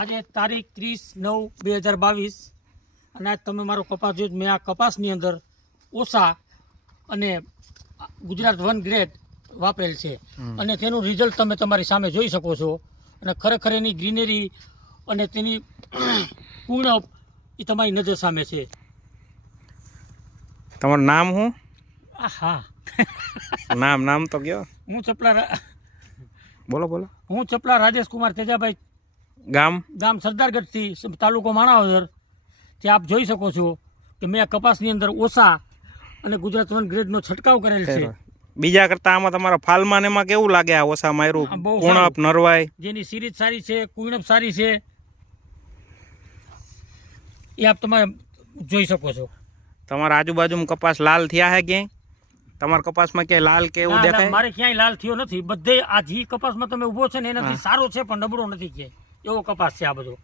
આજે તારીખ ત્રીસ નવ બે હજાર બાવીસ અને આજ તમે મારો કપાસ જોયો મેં આ કપાસની અંદર ઓછા અને ગુજરાત વન ગ્રેડ વાપરેલ છે. અને તેનું રિઝલ્ટ તમે તમારી સામે જોઈ શકો છો. અને ખરેખર એની ગ્રીનરી અને તેની પૂર્ણ એ તમારી નજર સામે છે. તમારું નામ હું હા. નામ નામ તો કયો? હું ચપલા બોલો બોલો. હું ચપલા રાજેશ કુમાર તેજાભાઈ ગામ? ગામ સરદારગઢથી તાલુકો માણાવદર. જે આપ જોઈ શકો છો કે મેં કપાસની અંદર ઓછા અને ગુજરાત વન ગ્રેડનો છંટકાવ કરેલ છે. બીજા કરતા આમાં તમારા ફાલમાં એમાં કેવું લાગે આ ઓછા માયરું કુણપ નરવાય. જેની સિરીજ સારી છે કુણપ સારી છે. એ આપ તમે જોઈ શકો છો. તમારા આજુબાજુમાં કપાસ લાલ થયા હે ક્યાંય? તમારા કપાસમાં ક્યાંય લાલ કે એવું દેખાય? મારે ક્યાંય લાલ થયો નથી. બધે આ જી કપાસમાં તમે ઊભો છે ને એનાથી સારો છે પણ નબળો નથી ક્યાંય. એવો કપાસ છે આ બધો